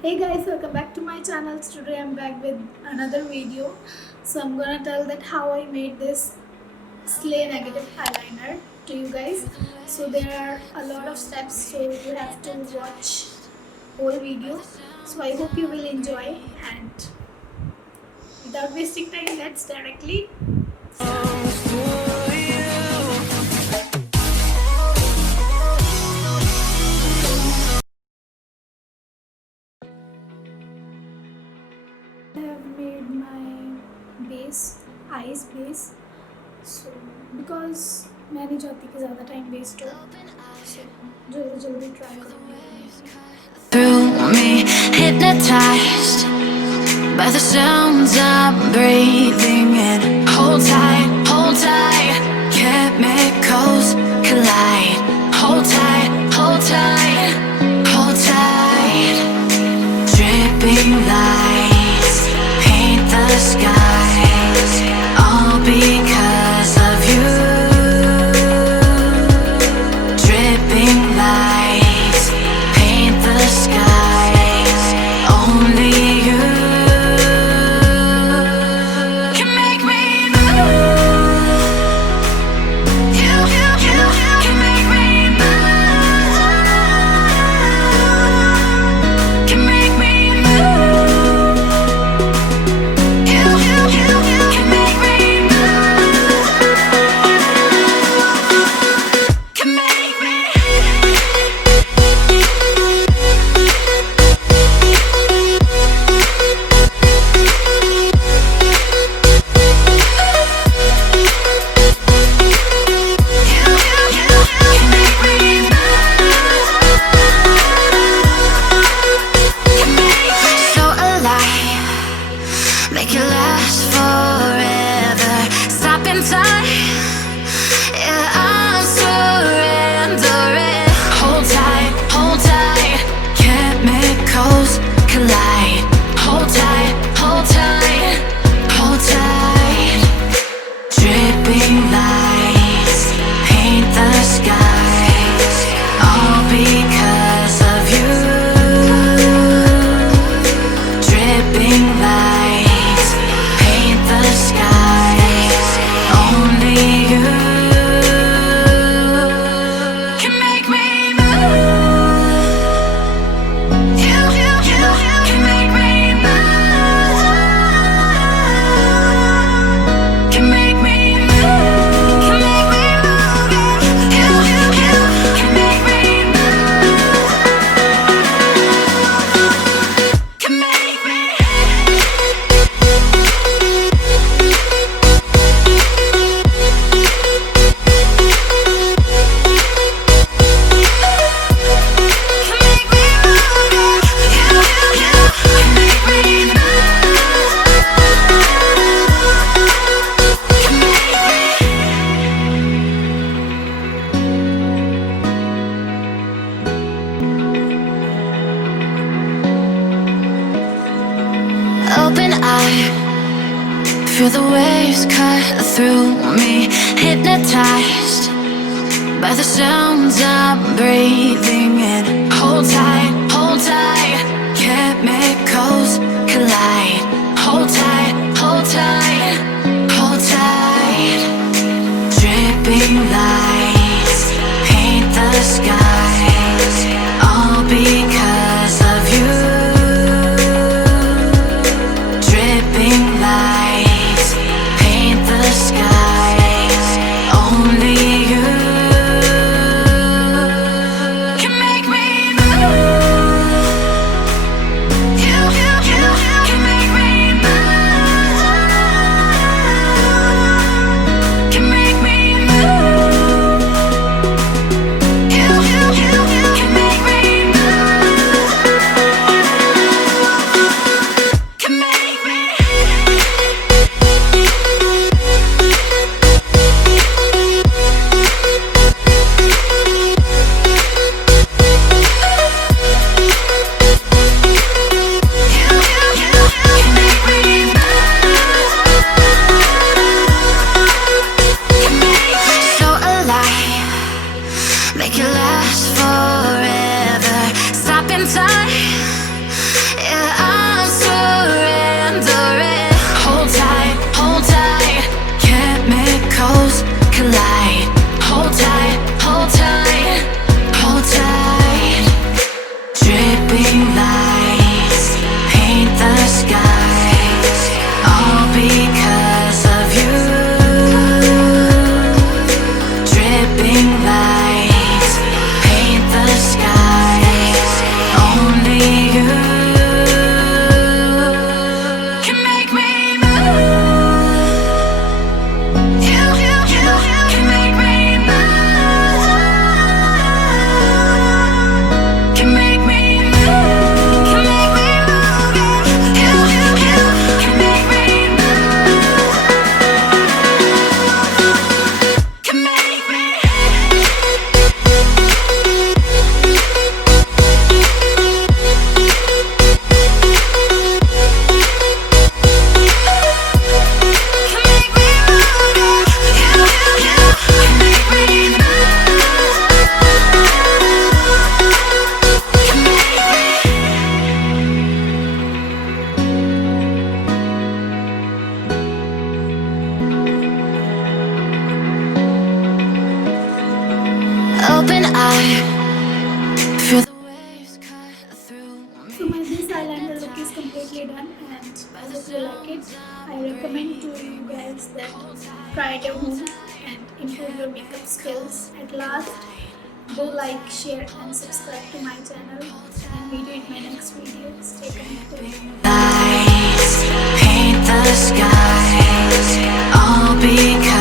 Hey guys, welcome back to my channel. Today I'm back with another video. So I'm gonna tell that how I made this slay negative eyeliner to you guys. So there are a lot of steps, so you have to watch whole video. So I hope you will enjoy, and without wasting time, let's directly I have made my base, eyes base. So because मैं नहीं चाहती कि ज़्यादा time waste हो, so जल्दी जल्दी try करूँगी. Through me, hypnotized by the sounds I'm breathing in. Hold tight, chemicals collide. Hold tight, hold tight. Dripping lights paint the skies, all because of you. Dripping lights paint the skies, only you can make me move. You can make me move. Can make me move. You can make me move. Can make me. So alive, make it last forever. Stop in time, yeah, I'm surrendering. Hold tight, chemicals collide. Hold tight, hold tight. Dripping lights paint the skies, all because of you. Dripping lights paint the skies, only you can make me move. You can make me move. Can make me move. Can make me move. You can make me move. Can make me. Can make me move. You can make me move. Can make me. Open eye, feel the waves cut through me. Hypnotized by the sounds I'm breathing in. Hold tight, chemicals collide. Hold tight, hold tight. Dripping lights paint the skies, all because of you. Dripping lights paint the skies, only you can make me move. You can make me move. Can make me move. You can make me move. Can make me. So alive, make it last forever. Stop in time, you like it. I recommend to you guys that try it at home and improve your makeup skills. At last, do like, share and subscribe to my channel, and meet you in my next video. Stay connected. Lights paint the skies, all because